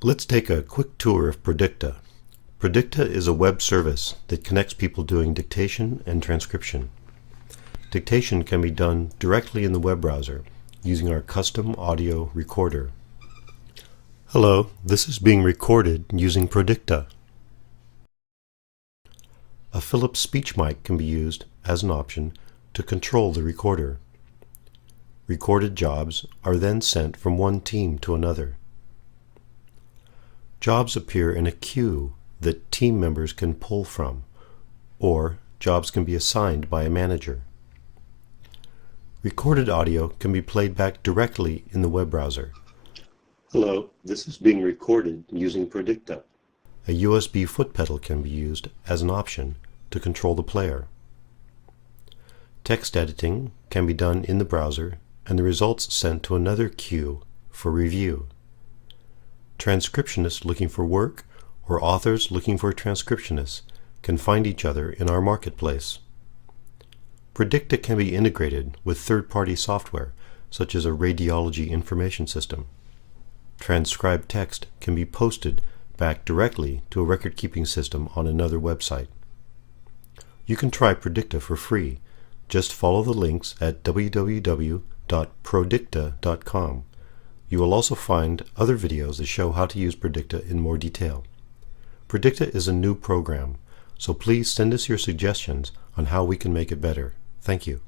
Let's take a quick tour of Prodicta. Prodicta is a web service that connects people doing dictation and transcription. Dictation can be done directly in the web browser using our custom audio recorder. Hello, this is being recorded using Prodicta. A Philips speech mic can be used as an option to control the recorder. Recorded jobs are then sent from one team to another. Jobs appear in a queue that team members can pull from, or jobs can be assigned by a manager. Recorded audio can be played back directly in the web browser. Hello, this is being recorded using Prodicta. A USB foot pedal can be used as an option to control the player. Text editing can be done in the browser and the results sent to another queue for review. Transcriptionists looking for work or authors looking for transcriptionists can find each other in our marketplace. Prodicta can be integrated with third-party software such as a radiology information system. Transcribed text can be posted back directly to a record-keeping system on another website. You can try Prodicta for free. Just follow the links at www.prodicta.com. You will also find other videos that show how to use Prodicta in more detail. Prodicta is a new program, so please send us your suggestions on how we can make it better. Thank you.